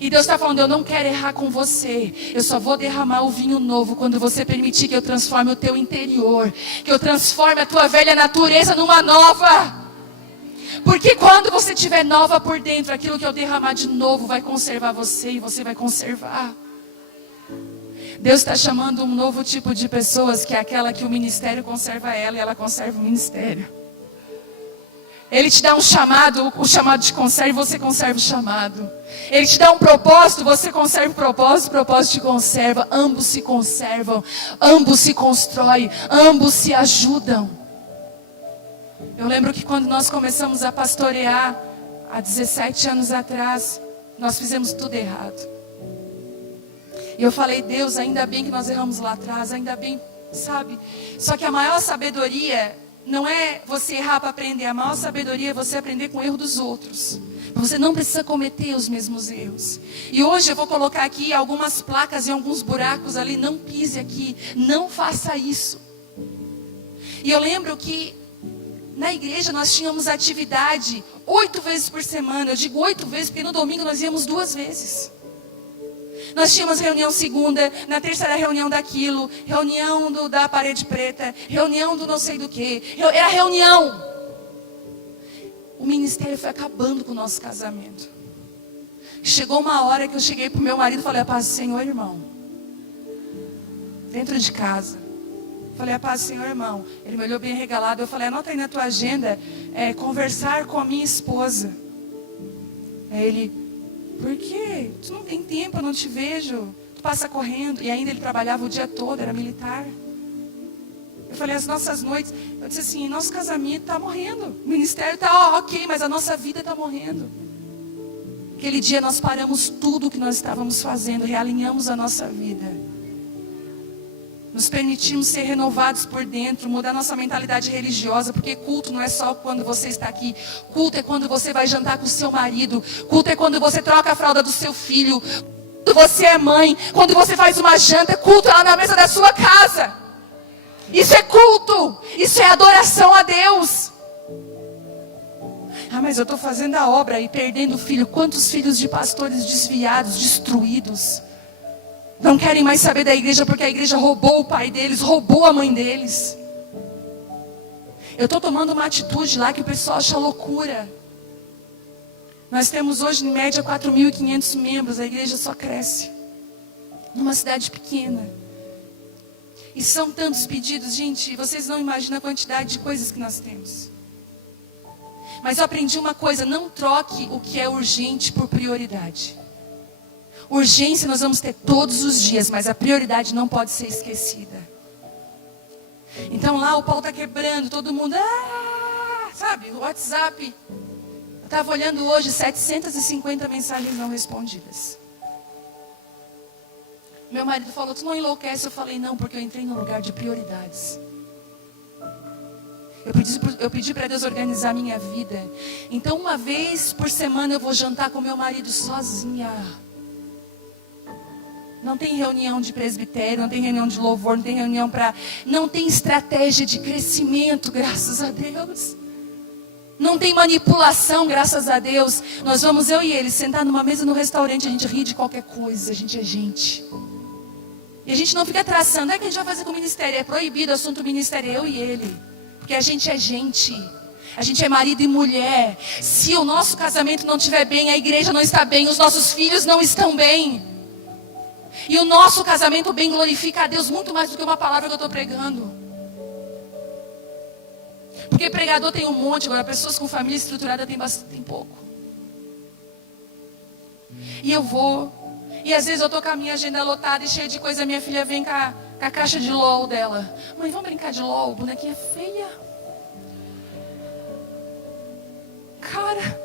E Deus está falando, eu não quero errar com você. Eu só vou derramar o vinho novo quando você permitir que eu transforme o teu interior, que eu transforme a tua velha natureza numa nova. Porque quando você estiver nova por dentro, aquilo que eu derramar de novo vai conservar você e você vai conservar. Deus está chamando um novo tipo de pessoas, que é aquela que o ministério conserva ela e ela conserva o ministério. Ele te dá um chamado, o chamado te conserva e você conserva o chamado. Ele te dá um propósito, você conserva o propósito te conserva. Ambos se conservam, ambos se constroem, ambos se ajudam. Eu lembro que quando nós começamos a pastorear, há 17 anos atrás, nós fizemos tudo errado. E eu falei, Deus, ainda bem que nós erramos lá atrás, ainda bem, sabe? Só que a maior sabedoria não é você errar para aprender, a maior sabedoria é você aprender com o erro dos outros. Você não precisa cometer os mesmos erros. E hoje eu vou colocar aqui algumas placas e alguns buracos ali, não pise aqui, não faça isso. E eu lembro que na igreja nós tínhamos atividade 8 vezes por semana. Eu digo 8 vezes porque no domingo nós íamos 2 vezes. Nós tínhamos reunião segunda, na terça era reunião daquilo, reunião da parede preta, reunião do não sei do que. Era reunião. O ministério foi acabando com o nosso casamento. Chegou uma hora que eu cheguei para o meu marido e falei, a paz do Senhor, irmão. Dentro de casa. Falei, a paz do Senhor, irmão. Ele me olhou bem regalado. Eu falei, anota aí na tua agenda, conversar com a minha esposa. Aí ele... Por quê? Tu não tem tempo, eu não te vejo. Tu passa correndo. E ainda ele trabalhava o dia todo, era militar. Eu falei, as nossas noites... Eu disse assim, nosso casamento está morrendo. O ministério está ok, mas a nossa vida está morrendo. Aquele dia nós paramos tudo o que nós estávamos fazendo. Realinhamos a nossa vida. Nos permitimos ser renovados por dentro, mudar nossa mentalidade religiosa, porque culto não é só quando você está aqui. Culto é quando você vai jantar com o seu marido. Culto é quando você troca a fralda do seu filho. Quando você é mãe, quando você faz uma janta, culto é lá na mesa da sua casa. Isso é culto, isso é adoração a Deus. Ah, mas eu estou fazendo a obra e perdendo o filho. Quantos filhos de pastores desviados, destruídos? Não querem mais saber da igreja porque a igreja roubou o pai deles, roubou a mãe deles. Eu estou tomando uma atitude lá que o pessoal acha loucura. Nós temos hoje em média 4.500 membros, a igreja só cresce. Numa cidade pequena. E são tantos pedidos, gente, vocês não imaginam a quantidade de coisas que nós temos. Mas eu aprendi uma coisa, não troque o que é urgente por prioridade. Urgência nós vamos ter todos os dias, mas a prioridade não pode ser esquecida. Então lá o pau está quebrando, todo mundo, sabe, o WhatsApp. Eu estava olhando hoje 750 mensagens não respondidas. Meu marido falou, tu não enlouquece? Eu falei, não, porque eu entrei num lugar de prioridades. Eu pedi para Deus organizar a minha vida. Então uma vez por semana eu vou jantar com meu marido sozinha. Não tem reunião de presbitério, não tem reunião de louvor, não tem reunião para... Não tem estratégia de crescimento, graças a Deus. Não tem manipulação, graças a Deus. Nós vamos, eu e ele, sentar numa mesa no restaurante, a gente ri de qualquer coisa, a gente é gente. E a gente não fica traçando, o que a gente vai fazer com o ministério? É proibido o assunto ministério, eu e ele. Porque a gente é gente. A gente é marido e mulher. Se o nosso casamento não estiver bem, a igreja não está bem, os nossos filhos não estão bem. E o nosso casamento bem glorifica a Deus muito mais do que uma palavra que eu estou pregando. Porque pregador tem um monte, agora pessoas com família estruturada tem pouco. E eu vou, e às vezes eu estou com a minha agenda lotada e cheia de coisa, minha filha vem com a caixa de LOL dela. Mãe, vamos brincar de LOL? Bonequinha feia. Cara.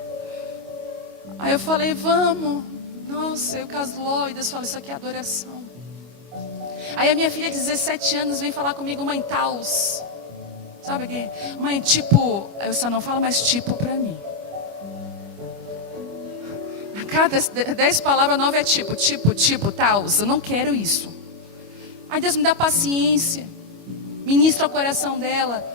Aí eu falei, vamos. Nossa, eu caso LOL. E Deus fala, isso aqui é adoração. Aí a minha filha de 17 anos vem falar comigo, mãe, taus. Sabe o que? Mãe, tipo, eu só não falo mais tipo pra mim. A cada 10 palavras, 9 é tipo, taus. Eu não quero isso. Aí Deus me dá paciência. Ministra o coração dela.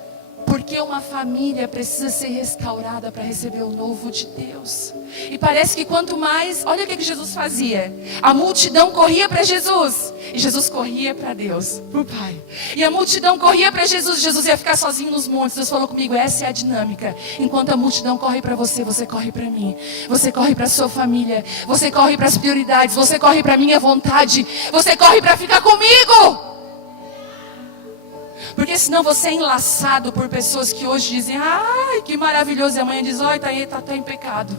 Porque uma família precisa ser restaurada para receber o novo de Deus. E parece que quanto mais... Olha o que Jesus fazia. A multidão corria para Jesus. E Jesus corria para Deus, para o Pai. E a multidão corria para Jesus. Jesus ia ficar sozinho nos montes. Deus falou comigo, essa é a dinâmica. Enquanto a multidão corre para você, você corre para mim. Você corre para a sua família. Você corre para as prioridades. Você corre para a minha vontade. Você corre para ficar comigo. Porque Porque senão você é enlaçado por pessoas que hoje dizem, ai, que maravilhoso. E amanhã diz, olha, tá em pecado.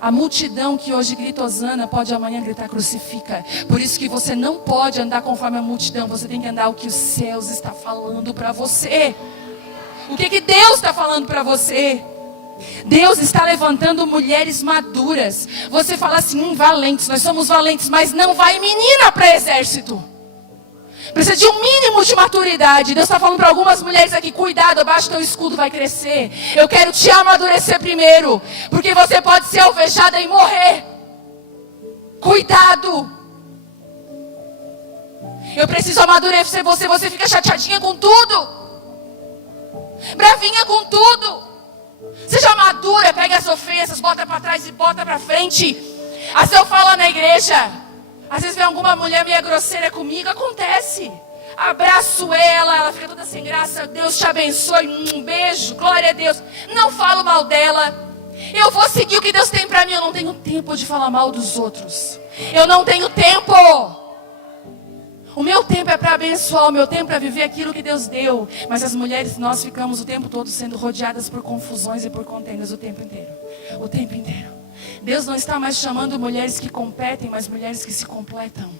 A multidão que hoje grita Hosana pode amanhã gritar crucifica. Por isso que você não pode andar conforme a multidão. Você tem que andar o que os céus está falando para você. O que Deus está falando para você? Deus está levantando mulheres maduras. Você fala assim, valentes, nós somos valentes, mas não vai menina para exército. Precisa de um mínimo de maturidade. Deus está falando para algumas mulheres aqui, cuidado, abaixo do teu escudo vai crescer. Eu quero te amadurecer primeiro, porque você pode ser alvejada e morrer. Cuidado. Eu preciso amadurecer você. Você fica chateadinha com tudo, bravinha com tudo. Seja madura, pega as ofensas, bota para trás e bota para frente. Assim eu falo na igreja. Às vezes vem alguma mulher meio grosseira comigo, acontece. Abraço ela fica toda sem graça. Deus te abençoe, um beijo, glória a Deus. Não falo mal dela. Eu vou seguir o que Deus tem para mim. Eu não tenho tempo de falar mal dos outros. Eu não tenho tempo. O meu tempo é para abençoar, o meu tempo é para viver aquilo que Deus deu. Mas as mulheres, nós ficamos o tempo todo sendo rodeadas por confusões e por contendas o tempo inteiro. O tempo inteiro. Deus não está mais chamando mulheres que competem, mas mulheres que se completam.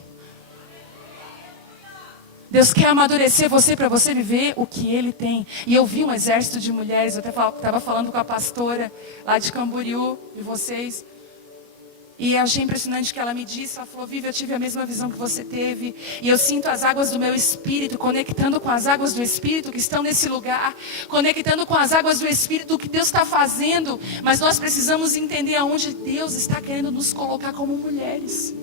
Deus quer amadurecer você para você viver o que Ele tem. E eu vi um exército de mulheres, eu até estava falando com a pastora lá de Camboriú, de vocês. E eu achei impressionante que ela me disse, ela falou, Vivi, eu tive a mesma visão que você teve. E eu sinto as águas do meu espírito, conectando com as águas do espírito que estão nesse lugar. Conectando com as águas do espírito, o que Deus está fazendo. Mas nós precisamos entender aonde Deus está querendo nos colocar como mulheres.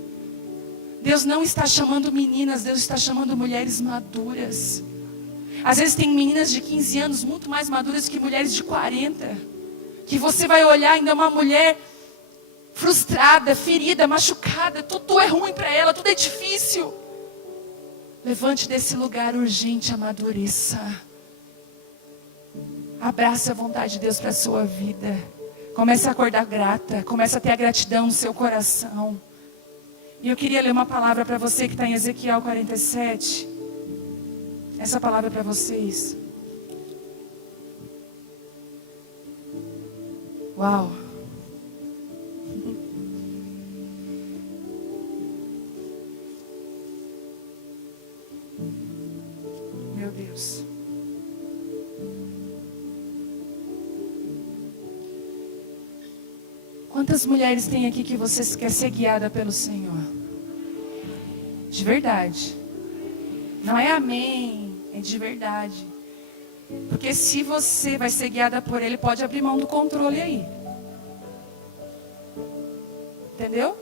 Deus não está chamando meninas, Deus está chamando mulheres maduras. Às vezes tem meninas de 15 anos muito mais maduras que mulheres de 40. Que você vai olhar ainda uma mulher frustrada, ferida, machucada, tudo é ruim para ela, tudo é difícil. Levante desse lugar urgente, amadureça. Abrace a vontade de Deus para a sua vida. Comece a acordar grata, comece a ter a gratidão no seu coração. E eu queria ler uma palavra para você que está em Ezequiel 47. Essa palavra é para vocês. Uau! Meu Deus. Quantas mulheres tem aqui que você quer ser guiada pelo Senhor? De verdade. Não é amém, é de verdade. Porque se você vai ser guiada por Ele, pode abrir mão do controle aí. Entendeu?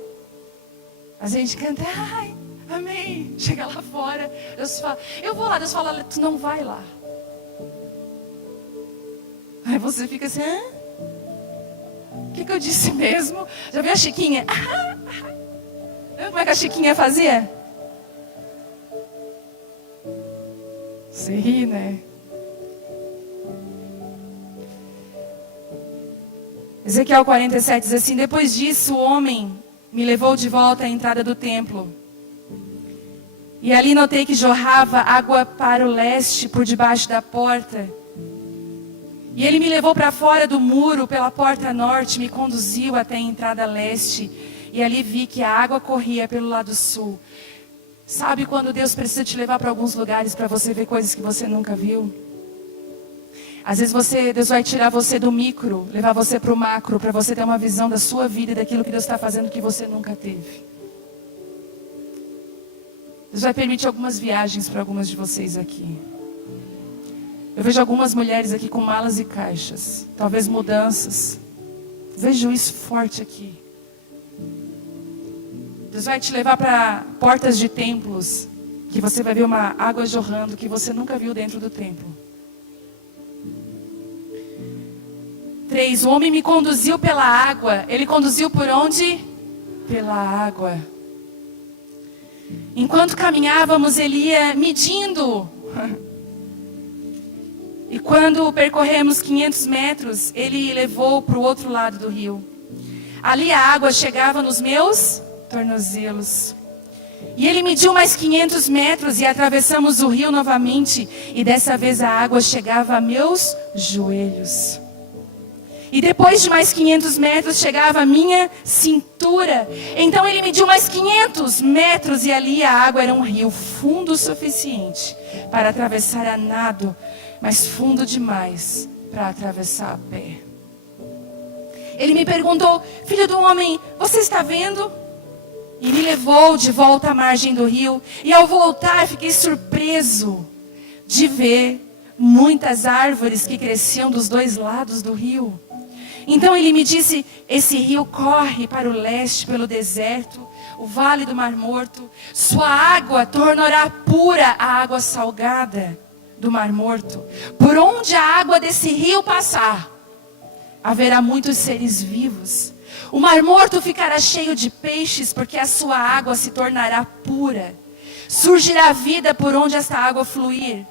A gente canta, ai, amém. Chega lá fora, Deus fala, eu vou lá, Deus fala, tu não vai lá. Aí você fica assim, hã? O que eu disse mesmo? Já viu a Chiquinha? Lembra como é que a Chiquinha fazia? Você ri, né? Ezequiel 47 diz assim, depois disso o homem me levou de volta à entrada do templo. E ali notei que jorrava água para o leste por debaixo da porta. E ele me levou para fora do muro pela porta norte, me conduziu até a entrada leste. E ali vi que a água corria pelo lado sul. Sabe quando Deus precisa te levar para alguns lugares para você ver coisas que você nunca viu? Às vezes Deus vai tirar você do micro, levar você para o macro, para você ter uma visão da sua vida e daquilo que Deus está fazendo que você nunca teve. Deus vai permitir algumas viagens para algumas de vocês aqui. Eu vejo algumas mulheres aqui com malas e caixas, talvez mudanças. Vejo isso forte aqui. Deus vai te levar para portas de templos, que você vai ver uma água jorrando que você nunca viu dentro do templo. 3, o homem me conduziu pela água. Ele conduziu por onde? Pela água. Enquanto caminhávamos, ele ia medindo. E quando percorremos 500 metros, ele levou para o outro lado do rio. Ali a água chegava nos meus tornozelos. E ele mediu mais 500 metros e atravessamos o rio novamente. E dessa vez a água chegava a meus joelhos. E depois de mais 500 metros chegava a minha cintura. Então ele mediu mais 500 metros e ali a água era um rio fundo o suficiente para atravessar a nado, mas fundo demais para atravessar a pé. Ele me perguntou: filho do homem, você está vendo? E me levou de volta à margem do rio. E ao voltar fiquei surpreso de ver muitas árvores que cresciam dos dois lados do rio. Então ele me disse: esse rio corre para o leste pelo deserto, o vale do Mar Morto. Sua água tornará pura a água salgada do Mar Morto. Por onde a água desse rio passar, haverá muitos seres vivos. O Mar Morto ficará cheio de peixes, porque a sua água se tornará pura. Surgirá vida por onde esta água fluir.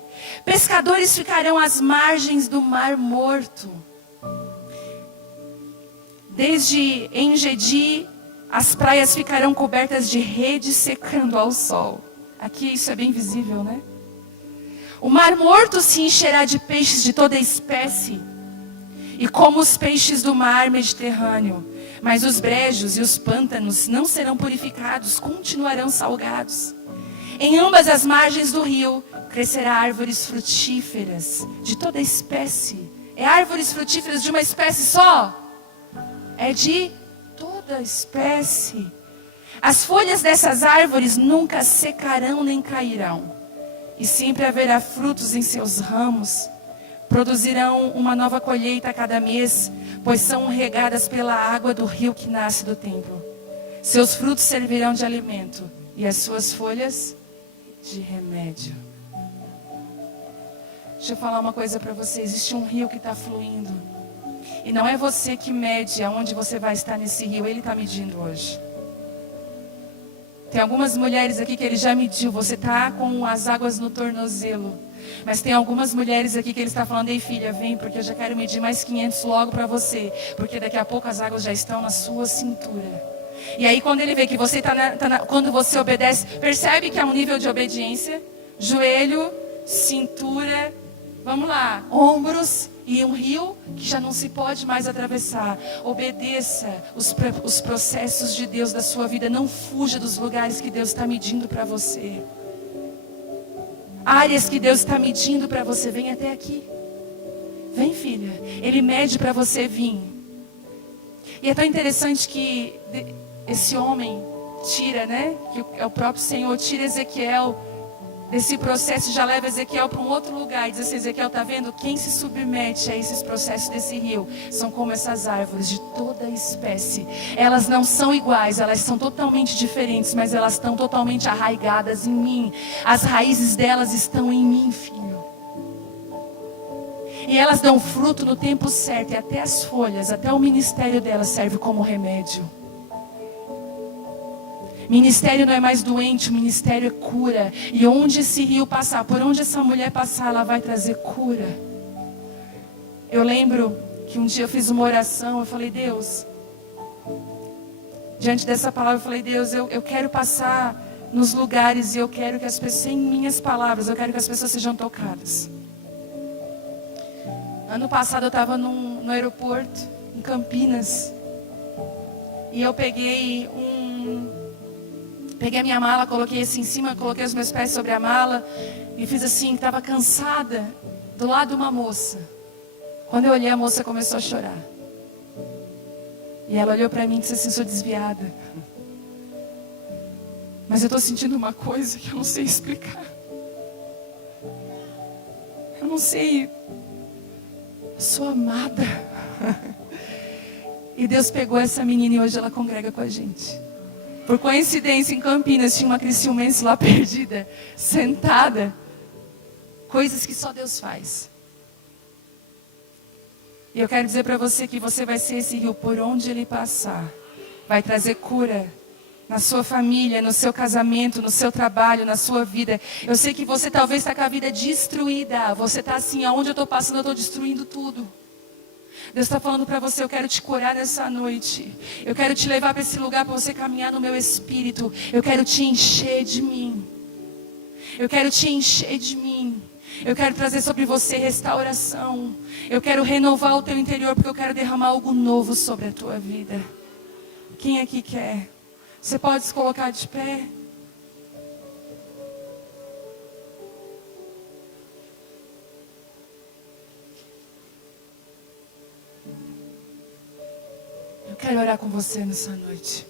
Pescadores ficarão às margens do Mar Morto. Desde Engedi, as praias ficarão cobertas de redes secando ao sol. Aqui isso é bem visível, né? O Mar Morto se encherá de peixes de toda espécie, e como os peixes do mar Mediterrâneo. Mas os brejos e os pântanos não serão purificados, continuarão salgados. Em ambas as margens do rio crescerá árvores frutíferas de toda espécie. É árvores frutíferas de uma espécie só? É de toda espécie. As folhas dessas árvores nunca secarão nem cairão. E sempre haverá frutos em seus ramos. Produzirão uma nova colheita a cada mês, pois são regadas pela água do rio que nasce do templo. Seus frutos servirão de alimento e as suas folhas de remédio. Deixa eu falar uma coisa para você. Existe um rio que está fluindo. E não é você que mede aonde você vai estar nesse rio. Ele está medindo hoje. Tem algumas mulheres aqui que ele já mediu. Você está com as águas no tornozelo. Mas tem algumas mulheres aqui que ele está falando: ei filha, vem, porque eu já quero medir mais 500 logo para você. Porque daqui a pouco as águas já estão na sua cintura. E aí quando ele vê que você quando você obedece, percebe que há um nível de obediência. Joelho, cintura, vamos lá, ombros e um rio que já não se pode mais atravessar. Obedeça os processos de Deus da sua vida. Não fuja dos lugares que Deus está medindo para você. Áreas que Deus está medindo para você. Vem até aqui. Vem, filha. Ele mede para você vir. E é tão interessante que esse homem tira, né? Que é o próprio Senhor, tira Ezequiel desse processo, já leva Ezequiel para um outro lugar. E diz assim: Ezequiel, está vendo? Quem se submete a esses processos desse rio são como essas árvores de toda espécie. Elas não são iguais, elas são totalmente diferentes, mas elas estão totalmente arraigadas em mim. As raízes delas estão em mim, filho. E elas dão fruto no tempo certo, e até as folhas, até o ministério delas serve como remédio. Ministério não é mais doente, o ministério é cura. E onde esse rio passar, por onde essa mulher passar, ela vai trazer cura. Eu lembro que um dia eu fiz uma oração, eu falei: Deus, diante dessa palavra eu falei: Deus, eu quero passar nos lugares e eu quero que as pessoas, sem minhas palavras, eu quero que as pessoas sejam tocadas. Ano passado eu estava no aeroporto, em Campinas, e eu peguei a minha mala, coloquei assim em cima, coloquei os meus pés sobre a mala e fiz assim, estava cansada, do lado de uma moça. Quando eu olhei, a moça começou a chorar. E ela olhou para mim e disse assim: sou desviada, mas eu estou sentindo uma coisa que eu não sei explicar. Eu não sei, eu sou amada. E Deus pegou essa menina e hoje ela congrega com a gente. Por coincidência, em Campinas, tinha uma cristiumense lá perdida, sentada. Coisas que só Deus faz. E eu quero dizer para você que você vai ser esse rio por onde ele passar. Vai trazer cura na sua família, no seu casamento, no seu trabalho, na sua vida. Eu sei que você talvez está com a vida destruída. Você está assim: aonde eu estou passando, eu estou destruindo tudo. Deus está falando para você, eu quero te curar nessa noite. Eu quero te levar para esse lugar para você caminhar no meu espírito. Eu quero te encher de mim. Eu quero te encher de mim. Eu quero trazer sobre você restauração. Eu quero renovar o teu interior, porque eu quero derramar algo novo sobre a tua vida. Quem aqui quer? Você pode se colocar de pé? Eu quero orar com você nessa noite.